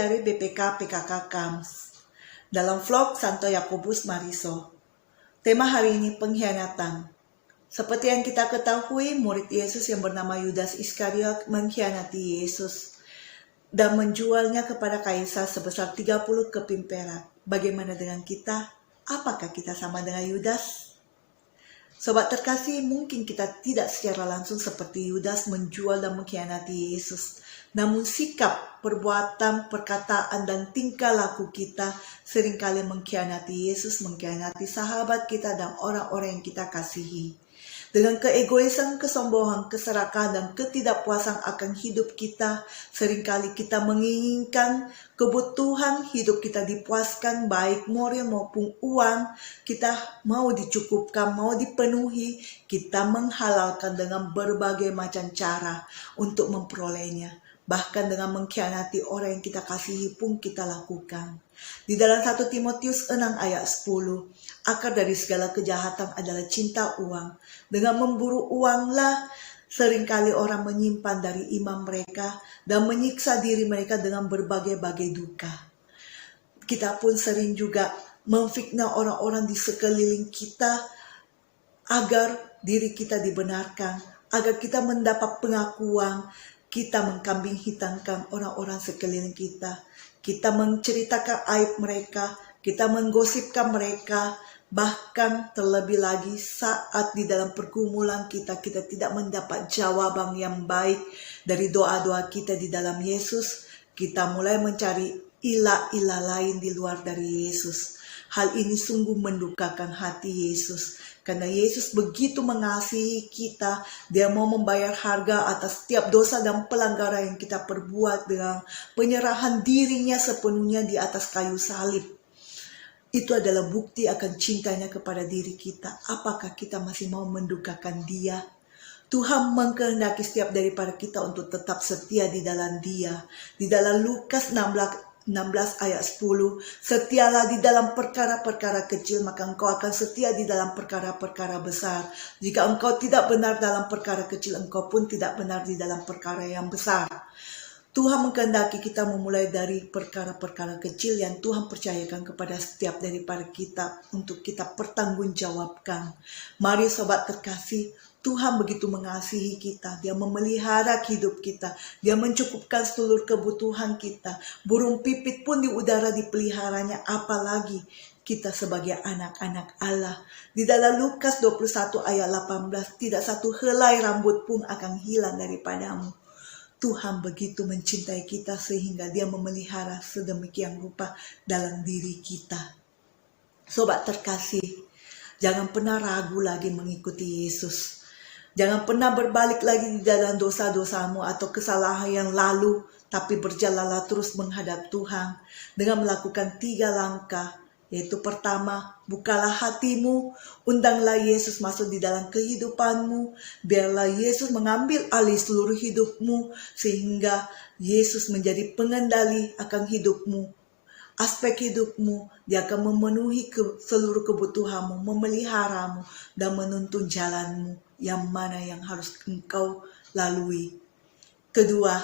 dari BPK PKK KAMS. Dalam vlog Santo Yakobus Mariso. Tema hari ini pengkhianatan. Seperti yang kita ketahui, murid Yesus yang bernama Yudas Iskariot mengkhianati Yesus dan menjualnya kepada kaisar sebesar 30 keping perak. Bagaimana dengan kita? Apakah kita sama dengan Yudas? Sobat terkasih, mungkin kita tidak secara langsung seperti Yudas menjual dan mengkhianati Yesus. Namun sikap, perbuatan, perkataan, dan tingkah laku kita seringkali mengkhianati Yesus, mengkhianati sahabat kita dan orang-orang yang kita kasihi. Dengan keegoisan, kesombongan, keserakahan, dan ketidakpuasan akan hidup kita, seringkali kita menginginkan kebutuhan hidup kita dipuaskan, baik moral maupun uang, kita mau dicukupkan, mau dipenuhi, kita menghalalkan dengan berbagai macam cara untuk memperolehnya. Bahkan dengan mengkhianati orang yang kita kasihi pun kita lakukan. Di dalam 1 Timotius 6 ayat 10, akar dari segala kejahatan adalah cinta uang. Dengan memburu uanglah seringkali orang menyimpan dari iman mereka dan menyiksa diri mereka dengan berbagai-bagai duka. Kita pun sering juga memfitnah orang-orang di sekeliling kita agar diri kita dibenarkan, agar kita mendapat pengakuan. Kita mengkambing hitamkan orang-orang sekeliling kita. Kita menceritakan aib mereka, kita menggosipkan mereka, bahkan terlebih lagi saat di dalam pergumulan kita tidak mendapat jawaban yang baik dari doa-doa kita di dalam Yesus, kita mulai mencari ilah-ilah lain di luar dari Yesus. Hal ini sungguh mendukakan hati Yesus. Karena Yesus begitu mengasihi kita, Dia mau membayar harga atas setiap dosa dan pelanggaran yang kita perbuat dengan penyerahan dirinya sepenuhnya di atas kayu salib. Itu adalah bukti akan cintanya kepada diri kita. Apakah kita masih mau mendukakan Dia? Tuhan mengkehendaki setiap daripada kita untuk tetap setia di dalam Dia. Di dalam Lukas 16 ayat 10, setialah di dalam perkara-perkara kecil, maka engkau akan setia di dalam perkara-perkara besar. Jika engkau tidak benar dalam perkara kecil, engkau pun tidak benar di dalam perkara yang besar. Tuhan mengkehendaki kita memulai dari perkara-perkara kecil yang Tuhan percayakan kepada setiap daripada kita untuk kita pertanggungjawabkan. Mari sobat terkasih, Tuhan begitu mengasihi kita, Dia memelihara hidup kita, Dia mencukupkan seluruh kebutuhan kita. Burung pipit pun di udara dipeliharanya, apalagi kita sebagai anak-anak Allah. Di dalam Lukas 21 ayat 18, tidak satu helai rambut pun akan hilang daripadamu. Tuhan begitu mencintai kita sehingga Dia memelihara sedemikian rupa dalam diri kita. Sobat terkasih, jangan pernah ragu lagi mengikuti Yesus. Jangan pernah berbalik lagi di dalam dosa-dosamu atau kesalahan yang lalu, tapi berjalanlah terus menghadap Tuhan dengan melakukan 3 langkah. Yaitu pertama, bukalah hatimu, undanglah Yesus masuk di dalam kehidupanmu, biarlah Yesus mengambil alih seluruh hidupmu, sehingga Yesus menjadi pengendali akan hidupmu. Aspek hidupmu, Dia akan memenuhi seluruh kebutuhanmu, memeliharamu, dan menuntun jalanmu yang mana yang harus engkau lalui. Kedua,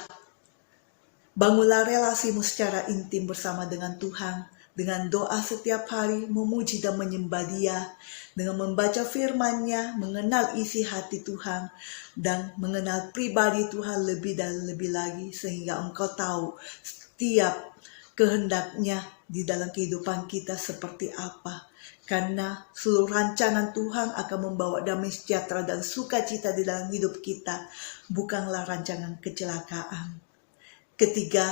bangunlah relasimu secara intim bersama dengan Tuhan, dengan doa setiap hari, memuji dan menyembah Dia, dengan membaca firman-Nya, mengenal isi hati Tuhan, dan mengenal pribadi Tuhan lebih dan lebih lagi, sehingga engkau tahu setiap kehendaknya di dalam kehidupan kita seperti apa. Karena seluruh rancangan Tuhan akan membawa damai sejahtera dan sukacita di dalam hidup kita, bukanlah rancangan kecelakaan. Ketiga,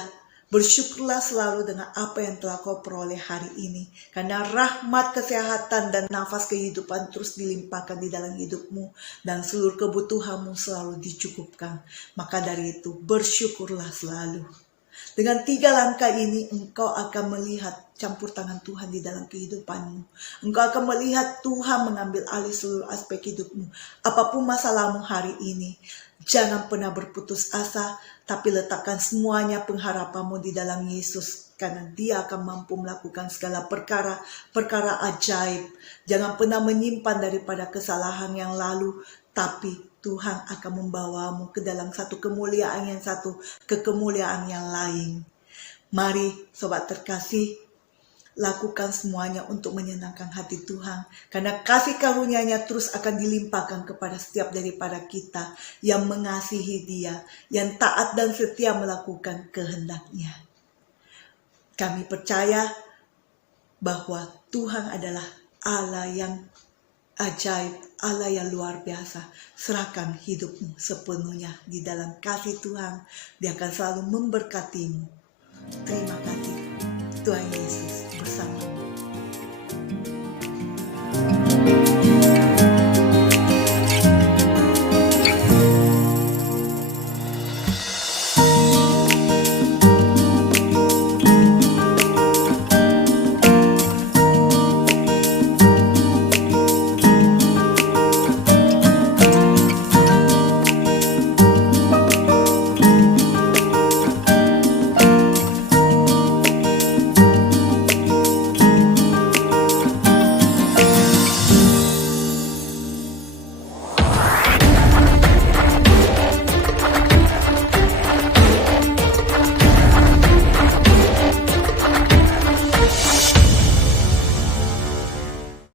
bersyukurlah selalu dengan apa yang telah kau peroleh hari ini, karena rahmat, kesehatan, dan nafas kehidupan terus dilimpahkan di dalam hidupmu, dan seluruh kebutuhanmu selalu dicukupkan. Maka dari itu, bersyukurlah selalu. Dengan 3 langkah ini, engkau akan melihat campur tangan Tuhan di dalam kehidupanmu. Engkau akan melihat Tuhan mengambil alih seluruh aspek hidupmu. Apapun masalahmu hari ini, jangan pernah berputus asa, tapi letakkan semuanya pengharapanmu di dalam Yesus. Karena Dia akan mampu melakukan segala perkara ajaib. Jangan pernah menyimpan daripada kesalahan yang lalu, tapi Tuhan akan membawamu ke dalam satu kemuliaan yang satu, ke kemuliaan yang lain. Mari sobat terkasih, lakukan semuanya untuk menyenangkan hati Tuhan. Karena kasih karunia-Nya terus akan dilimpahkan kepada setiap daripada kita yang mengasihi Dia, yang taat dan setia melakukan kehendak-Nya. Kami percaya bahwa Tuhan adalah Allah yang ajaib, Allah yang luar biasa. Serahkan hidupmu sepenuhnya di dalam kasih Tuhan. Dia akan selalu memberkatimu. Terima kasih. Tuhan Yesus bersamamu.